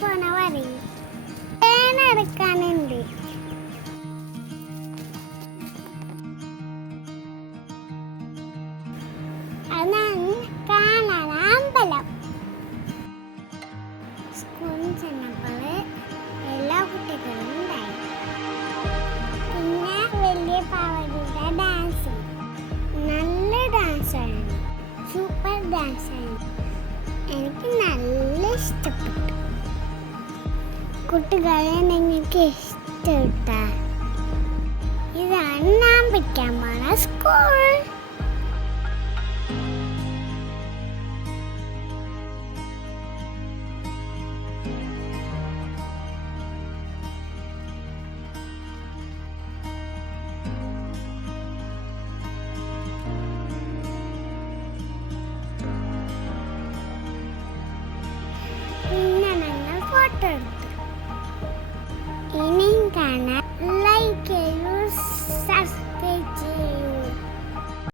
പോണ പറയും തേനെടുക്കാനുണ്ട്. അതാണ് കാണാൻ അമ്പലം. സ്കൂളിൽ ചെന്നപ്പോൾ എല്ലാ കുട്ടികളും ഉണ്ടായി. പിന്നെ വലിയ പാവയുടെ ഡാൻസ്, നല്ല ഡാൻസാണ്, സൂപ്പർ ഡാൻസാണ്. എനിക്ക് നല്ല ഇഷ്ടപ്പെട്ടു. കുട്ടികളെ നിങ്ങൾക്ക് ഇഷ്ടപ്പെട്ട ഇതാണ് ഞാൻ പഠിക്കാൻ പോണ സ്കൂൾ.